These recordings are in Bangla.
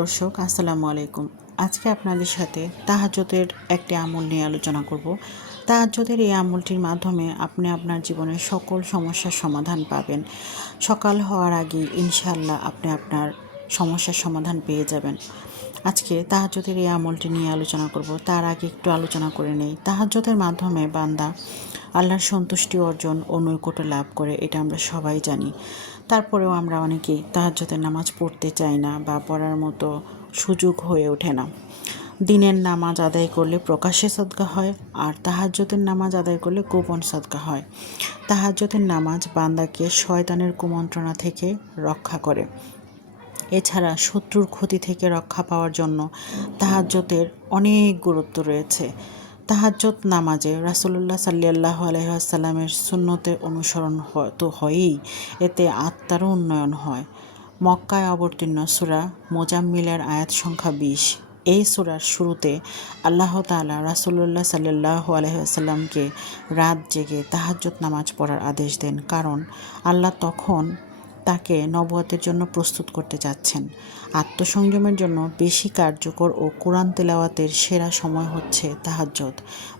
দর্শক, আসসালামু আলাইকুম। আজকে আপনাদের সাথে তাহাজ্জতের একটি আমল নিয়ে আলোচনা করব। তাহাজ্জতের এই আমলটির মাধ্যমে আপনি আপনার জীবনের সকল সমস্যার সমাধান পাবেন। সকাল হওয়ার আগে ইনশাল্লাহ আপনি আপনার সমস্যার সমাধান পেয়ে যাবেন। আজকে তাহাজ্জতের এই আমলটি নিয়ে আলোচনা করব। তার আগে একটু আলোচনা করে নেই। তাহাজ্জতের মাধ্যমে বান্দা আল্লাহর সন্তুষ্টি অর্জন ও নৈকট্য লাভ করে, এটা আমরা সবাই জানি। তারপরেও আমরা অনেকেই তাহাজ্জতের নামাজ পড়তে চাই না বা পড়ার মতো সুযোগ হয়ে ওঠে না। দিনের নামাজ আদায় করলে প্রকাশ্যে সদকা হয় আর তাহাজ্জতের নামাজ আদায় করলে গোপন সদকা হয়। তাহাজ্জতের নামাজ বান্দাকে শয়তানের কুমন্ত্রণা থেকে রক্ষা করে। এছাড়া শত্রুর ক্ষতি থেকে রক্ষা পাওয়ার জন্য তাহাজ্জতের অনেক গুরুত্ব রয়েছে। তাহাজ্জত নামাজে রাসুলুল্লাহ সাল্লাহ আলহামের সুন্নতে অনুসরণ তো হয়ই। এতে আত্মারও উন্নয়ন হয়। মক্কায় অবতীর্ণ সুরা মোজাম্মিলের আয়াত সংখ্যা বিশ। এই সুরার শুরুতে আল্লাহ তালা রাসুল্লাহ সাল্লাহ আলহামকে রাত জেগে তাহাজ্জত নামাজ পড়ার আদেশ দেন। কারণ আল্লাহ তখন তাকে নবতের জন্য প্রস্তুত করতে যাচ্ছেন। আত্মসংযমের জন্য বেশি কার্যকর ও কোরআন তেলাওয়াতের সেরা সময় হচ্ছে তাহাজ্জত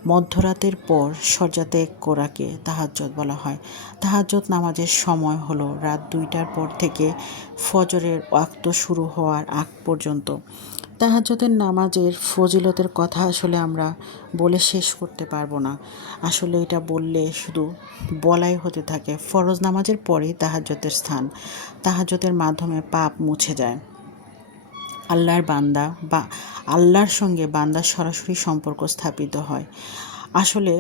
মধ্যরাতের পর সজাতে কোরাকে তাহাজ্জত বলা হয়। তাহাজ্জত নামাজের সময় হল রাত দুইটার পর থেকে ফজরের ওয়াক্ত শুরু হওয়ার আগ পর্যন্ত। তাহাজ্জতের নামাজের ফজিলতের কথা আসলে আমরা বলে শেষ করতে পারব না। আসলে এটা বললে শুধু বলাই হতে থাকে, ফরজ নামাজের পরেই তাহাজ্জতের স্থান তাহাজ্জতের মাধ্যমে পাপ মুছে যায়। আল্লাহর বান্দা বা আল্লাহর সঙ্গে বান্দার সরাসরি সম্পর্ক স্থাপিত হয়। আসলে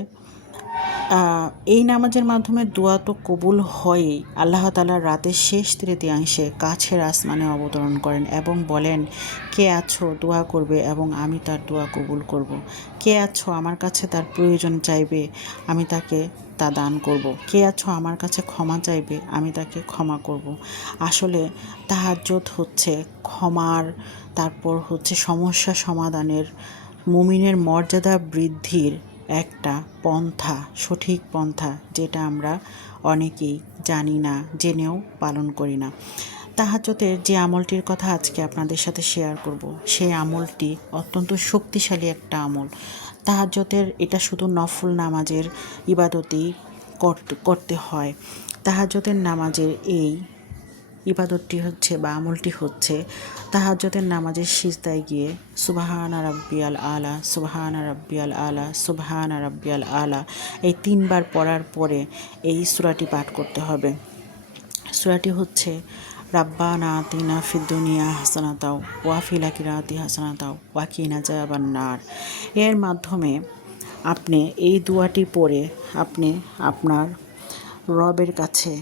এই নামাজের মাধ্যমে দোয়া তো কবুল হয়ই আল্লাহ তালার রাতের শেষ তৃতীয়াংশে কাছের আসমানে অবতরণ করেন এবং বলেন, কে আছো, দোয়া করবে এবং আমি তার দোয়া কবুল করব। কে আছো, আমার কাছে তার প্রয়োজন চাইবে, আমি তাকে তা দান করব। কে আছো, আমার কাছে ক্ষমা চাইবে, আমি তাকে ক্ষমা করব। আসলে তাহাজ্জত হচ্ছে ক্ষমার, তারপর হচ্ছে সমস্যা সমাধানের, মুমিনের মর্যাদা বৃদ্ধির একটা পন্থা, সঠিক পন্থা যেটা আমরা অনেকেই জানি না, জেনেও পালন করি না। তাহাজতের যে আমলটির কথা আজকে আপনাদের সাথে শেয়ার করব, সেই আমলটি অত্যন্ত শক্তিশালী একটা আমল। তাহাজতের এটা শুধু নফল নামাজের ইবাদতেই করতে হয়। তাহাজতের নামাজের এই ইবাদতটি হচ্ছে বা আমলটি হচ্ছে তাহাজ্যতের নামাজের সিজদায় গিয়ে, সুবাহান রাব্বিয়াল আলা, সুবাহান রাব্বিয়াল আলা, সুবাহান রাব্বিয়াল আলা, এই তিনবার পড়ার পরে এই সুরাটি পাঠ করতে হবে। সুরাটি হচ্ছে, রাব্বানা তিনা ফিদ্দুনিয়া হাসানাতাও ওয়াফিলা কিরাতি হাসানাতাও ওয়াকিনা জাবান্নার এর মাধ্যমে আপনি এই দুয়াটি পড়ে আপনি আপনার রবের কাছে